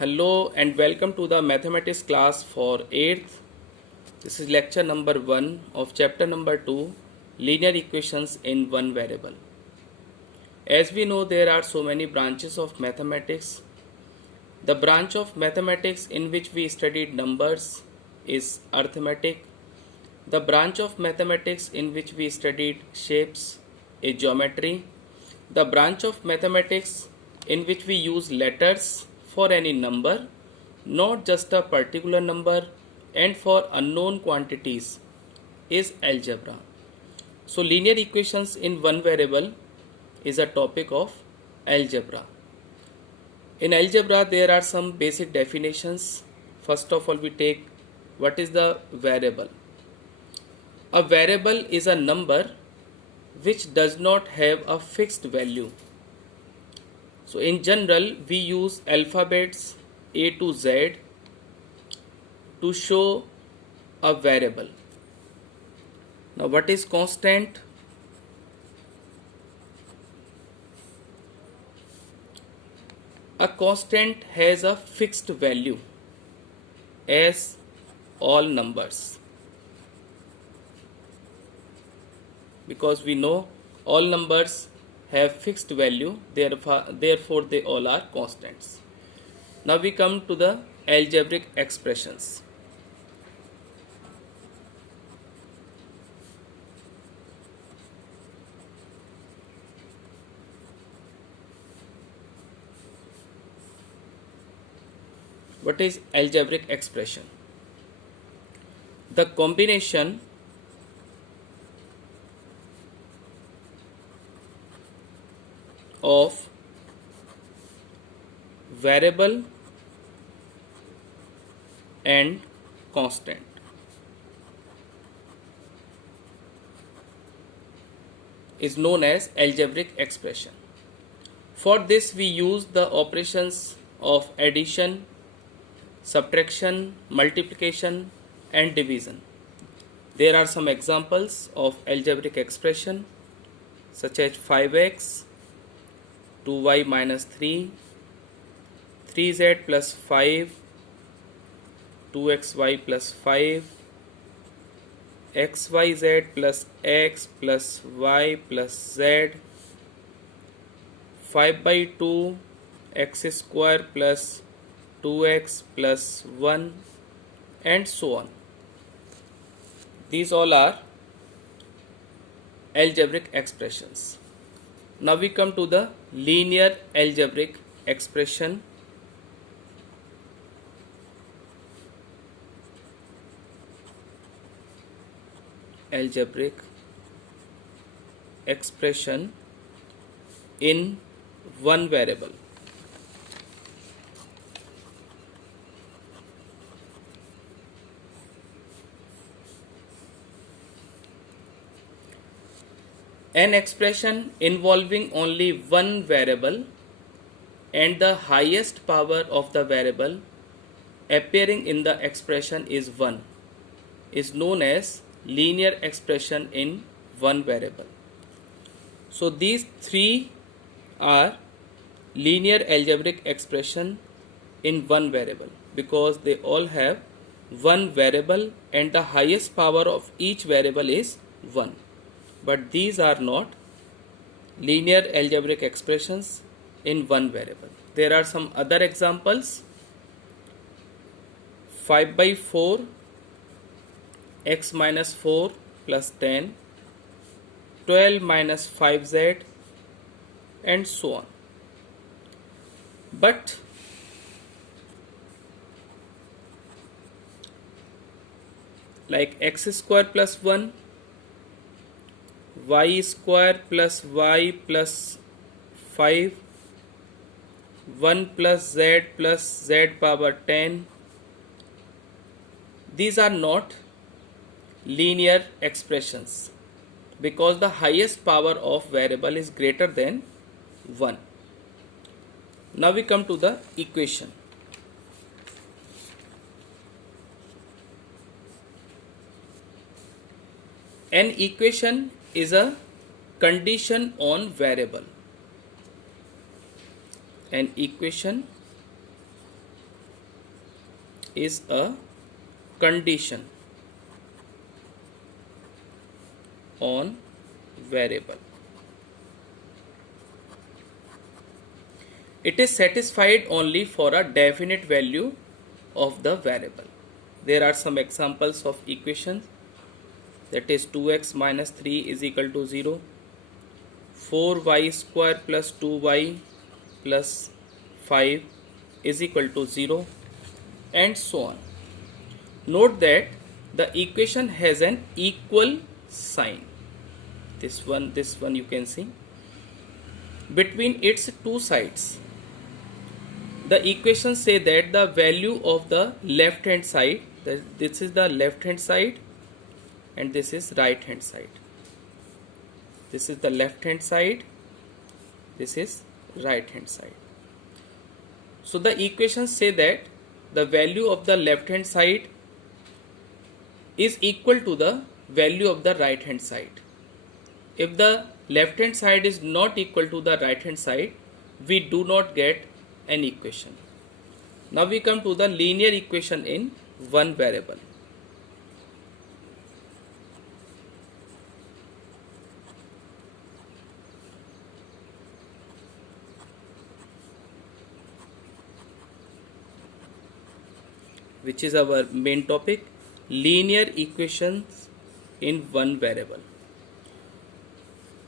Hello and welcome to the mathematics class for 8th. This is lecture number 1 of chapter number 2, linear equations in one variable. As we know, there are so many branches of mathematics. The branch of mathematics in which we studied numbers is arithmetic. The branch of mathematics in which we studied shapes is geometry. The branch of mathematics in which we use letters for any number, not just a particular number, and for unknown quantities is algebra. So linear equations in one variable is a topic of algebra. In algebra there are some basic definitions. First of all, we take what is the variable. A variable is a number which does not have a fixed value. So in general we use alphabets A to Z to show a variable. Now what is constant? A constant has a fixed value as all numbers, because we know all numbers have fixed value, therefore they all are constants. Now we come to the algebraic expressions. What is algebraic expression? The combination of variable and constant. Is known as algebraic expression. For this we use the operations of addition, subtraction, multiplication and division. There are some examples of algebraic expression such as 5x, 2y minus 3, 3z plus 5, 2xy plus 5, xyz plus x plus y plus z, 5 by 2, x square plus 2x plus 1 and so on. These all are algebraic expressions. Now we come to the linear algebraic expression. Algebraic expression in one variable. An expression involving only one variable and the highest power of the variable appearing in the expression is 1 is known as linear expression in one variable. So these three are linear algebraic expression in one variable because they all have one variable and the highest power of each variable is 1. But these are not linear algebraic expressions in one variable. There are some other examples. 5 by 4, x minus 4 plus 10, 12 minus 5z and so on. But like x square plus 1, y square plus y plus 5, 1 plus z power 10, these are not linear expressions because the highest power of variable is greater than 1. Now we come to the equation. An equation is a condition on variable. An equation is a condition on variable. It is satisfied only for a definite value of the variable. There are some examples of equations, that is 2x minus 3 is equal to 0, 4y square plus 2y plus 5 is equal to 0, and so on. Note that the equation has an equal sign. This one you can see between its two sides. The equations say that the value of the left hand side, this is the left hand side and this is right hand side. This is the left hand side, this is right hand side. So the equations say that the value of the left hand side is equal to the value of the right hand side. If the left hand side is not equal to the right hand side, we do not get an equation. Now we come to the linear equation in one variable. Which is our main topic, linear equations in one variable.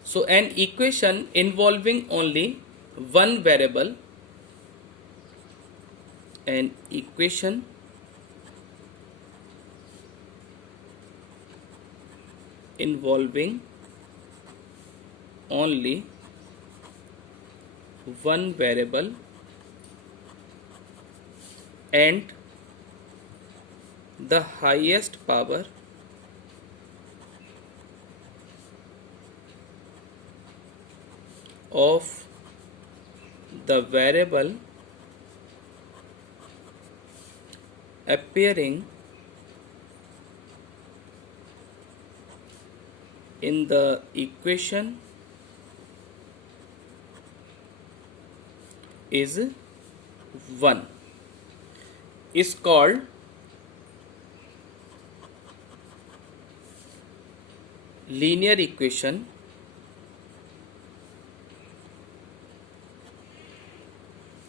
So an equation involving only one variable, an equation involving only one variable and the highest power of the variable appearing in the equation is 1 is called linear equation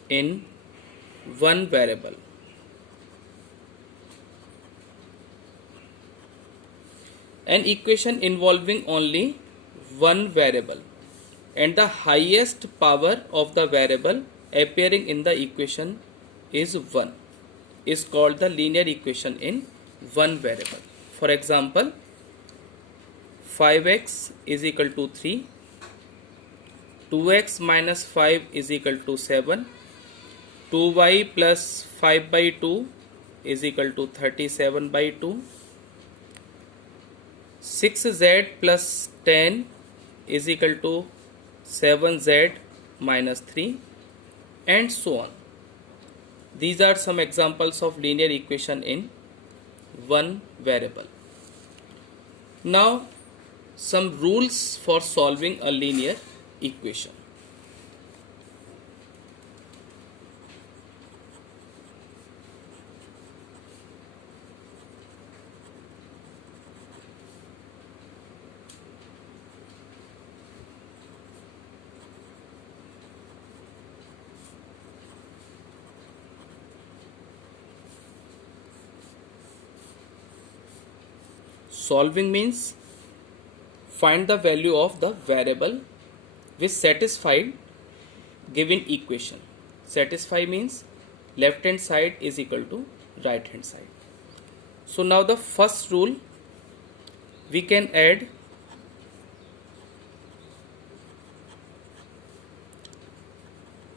in one variable. An equation involving only one variable and the highest power of the variable appearing in the equation is 1 is called the linear equation in one variable. For example, 5x is equal to 3, 2x minus 5 is equal to 7, 2y plus 5 by 2 is equal to 37 by 2, 6z plus 10 is equal to 7z minus 3, and so on. These are some examples of linear equation in one variable. Now some rules for solving a linear equation. Solving means find the value of the variable which satisfied given equation. Satisfy means left hand side is equal to right hand side. So now the first rule, we can add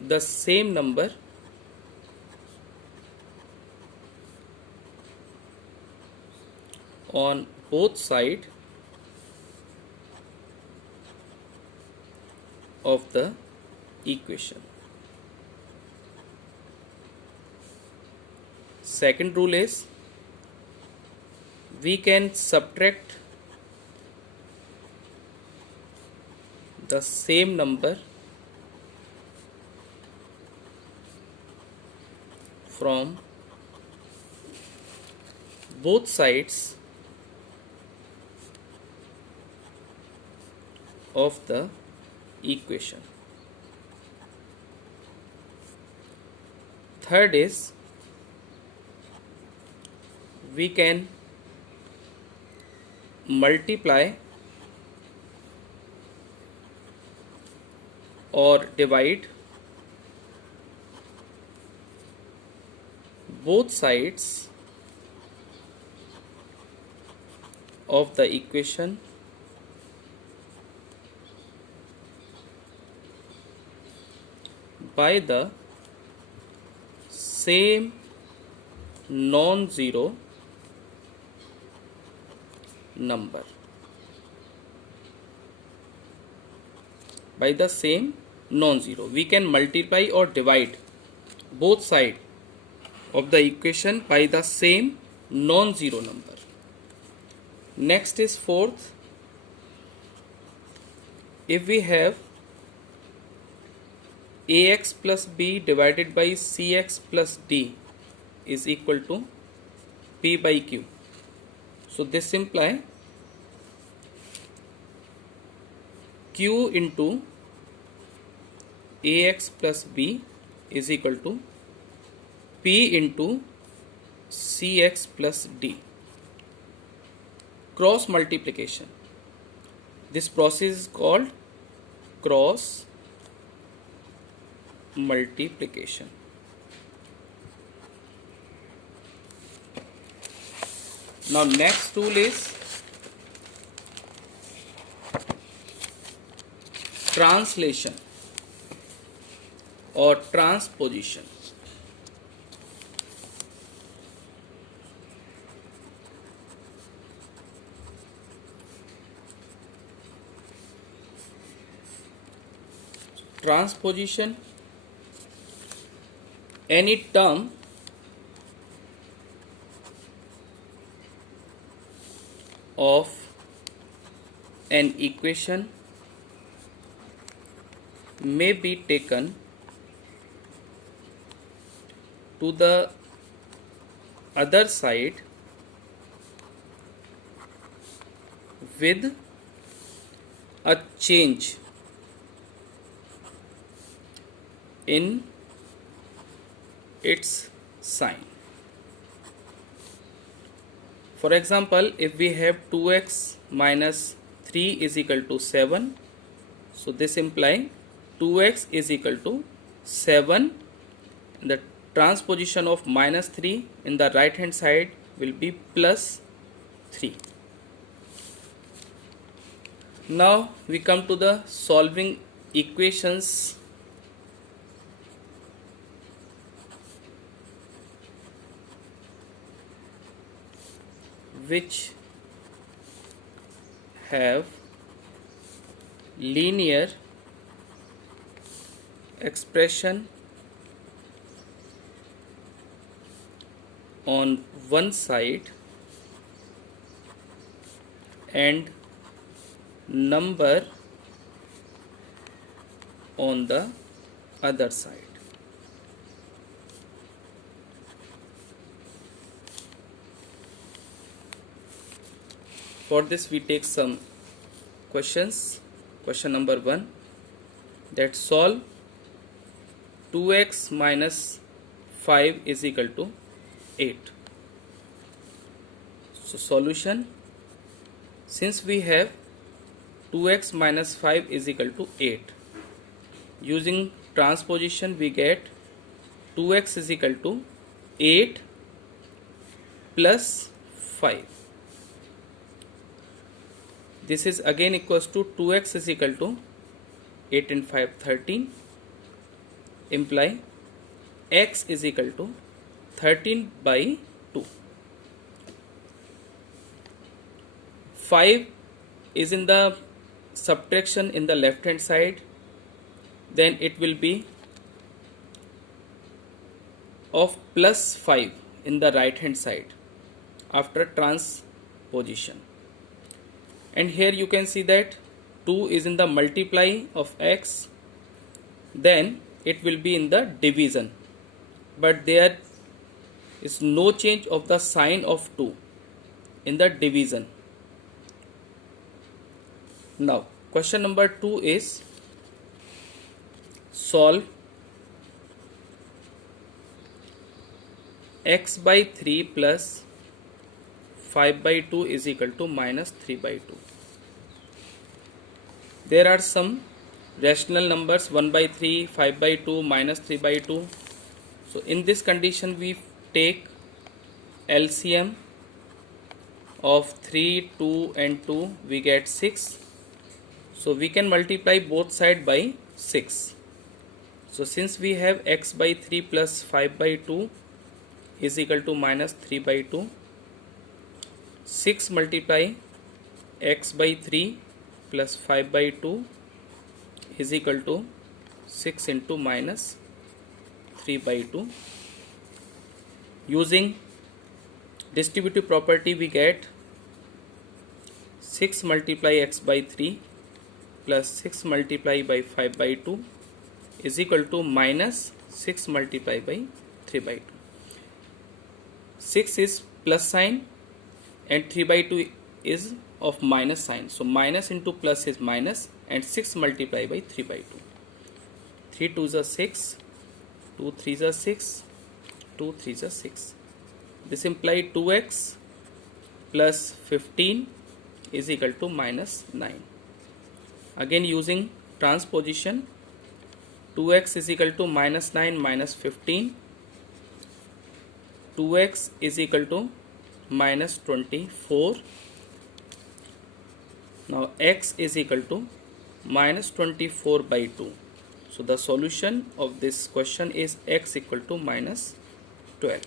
the same number on both sides of the equation. Second rule is we can subtract the same number from both sides of the equation. Third is we can multiply or divide both sides of the equation by the same non-zero number. By the same non-zero, we can multiply or divide both sides of the equation by the same non-zero number. Next is fourth, if we have ax plus b divided by cx plus d is equal to p by q. So this implies q into ax plus b is equal to p into cx plus d. Cross multiplication. This process is called cross multiplication. Now next tool is translation or transposition. Transposition, any term of an equation may be taken to the other side with a change in its sign. For example, if we have 2x minus 3 is equal to 7, so this implies 2x is equal to 7. The transposition of minus 3 in the right hand side will be plus 3. Now we come to the solving equations which have linear expression on one side and number on the other side. For this we take some questions. Question number 1, that solve 2x minus 5 is equal to 8. So solution, since we have 2x minus 5 is equal to 8, using transposition we get 2x is equal to 8 plus 5. This is again equals to 2x is equal to 8 and 5 13, imply x is equal to 13 by 2. 5 is in the subtraction in the left hand side, then it will be of plus 5 in the right hand side after transposition. And here you can see that 2 is in the multiply of x, then it will be in the division, but there is no change of the sign of 2. in the division. Now question number 2 is solve x by 3 plus 5 by 2 is equal to minus 3 by 2. There are some rational numbers 1 by 3, 5 by 2, minus 3 by 2. So in this condition we take LCM of 3, 2 and 2, we get 6. So we can multiply both sides by 6. So since we have x by 3 plus 5 by 2 is equal to minus 3 by 2, 6 multiply x by 3 plus 5 by 2 is equal to 6 into minus 3 by 2. Using distributive property we get 6 multiply x by 3 plus 6 multiply by 5 by 2 is equal to minus 6 multiply by 3 by 2. 6 is plus sign and 3 by 2 is of minus sign. So minus into plus is minus and 6 multiply by 3 by 2. 3 2s are 6, 2 3s are 6, 2 3s are 6. This implies 2x plus 15 is equal to minus 9. Again using transposition, 2x is equal to minus 9 minus 15. 2x is equal to minus 24. Now x is equal to minus 24 by 2. So the solution of this question is x equal to minus 12.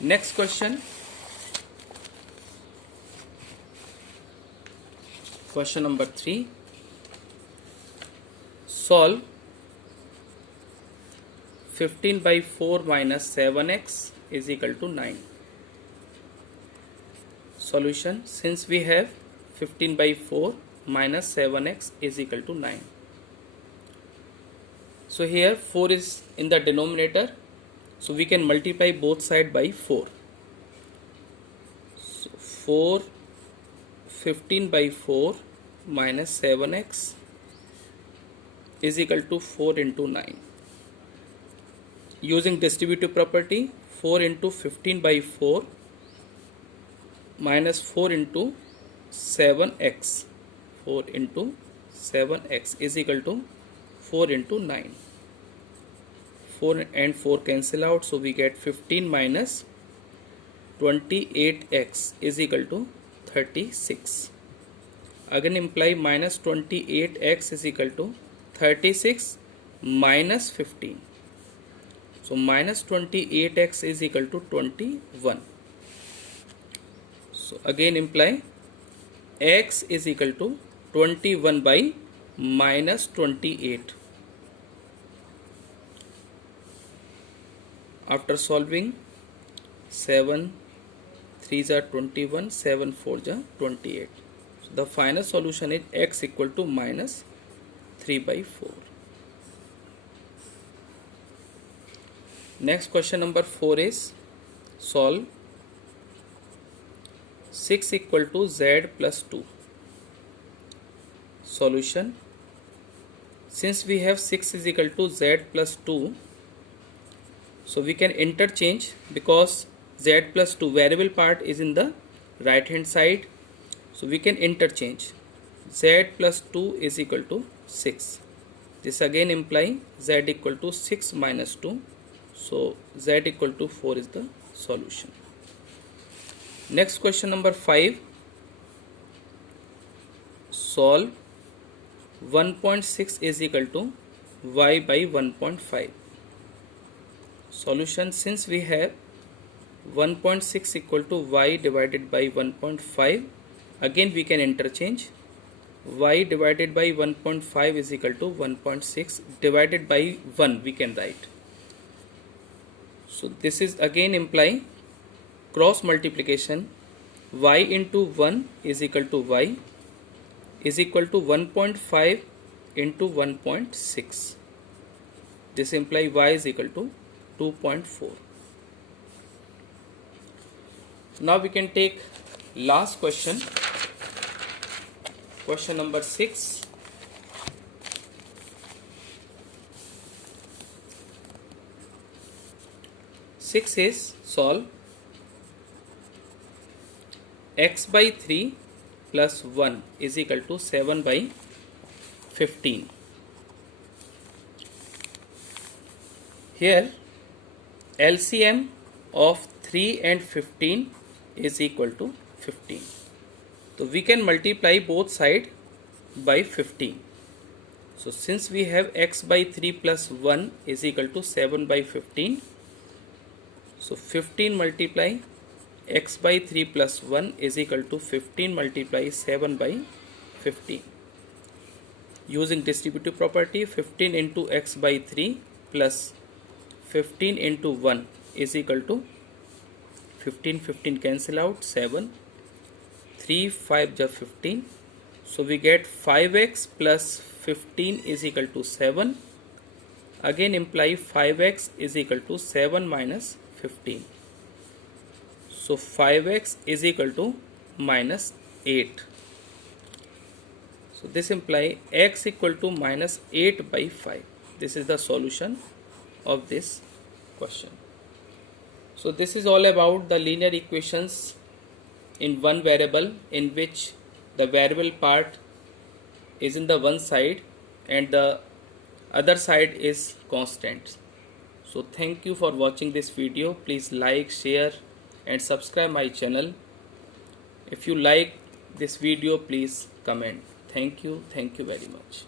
Next question. Question number 3. Solve 15 by 4 minus 7x is equal to 9. Solution. Since we have 15 by 4 minus 7x is equal to 9. So here 4 is in the denominator. So we can multiply both sides by 4. So 4, 15 by 4 minus 7x is equal to 4 into 9. Using distributive property, 4 into 15 by 4 minus 4 into 7x. 4 into 7x is equal to 4 into 9. 4 and 4 cancel out, so we get 15 minus 28x is equal to 36. Again imply minus 28x is equal to 36 minus 15. So minus 28x is equal to 21. So again imply x is equal to 21 by minus 28. After solving, 7 3s are 21, 7 4s are 28. So the final solution is x equal to minus 3 by 4. Next question number 4 is solve 6 equal to z plus 2. Solution. Since we have 6 is equal to z plus 2, so we can interchange because z plus 2 variable part is in the right hand side. So we can interchange. Z plus 2 is equal to 6. This again imply z equal to 6 minus 2. So z equal to 4 is the solution. Next question number 5. Solve 1.6 is equal to y by 1.5. Solution. Since we have 1.6 equal to y divided by 1.5, again we can interchange. Y divided by 1.5 is equal to 1.6 divided by 1 we can write. So this is again imply cross multiplication. Y into 1 is equal to y is equal to 1.5 into 1.6. This implies y is equal to 2.4. Now we can take last question, question number 6. Six is solve x by 3 plus 1 is equal to 7 by 15. Here LCM of 3 and 15 is equal to 15. So we can multiply both sides by 15. So since we have x by 3 plus 1 is equal to 7 by 15. So 15 multiply x by 3 plus 1 is equal to 15 multiply 7 by 15. Using distributive property, 15 into x by 3 plus 15 into 1 is equal to 15 cancel out, 7, 3 5 is 15. So we get 5x plus 15 is equal to 7. Again imply 5x is equal to 7 minus 15. So 5x is equal to minus 8. So this imply x equal to minus 8 by 5. This is the solution of this question. So this is all about the linear equations in one variable, in which the variable part is in the one side and the other side is constant. So thank you for watching this video. Please like, share and subscribe my channel. If you like this video, please comment. Thank you very much.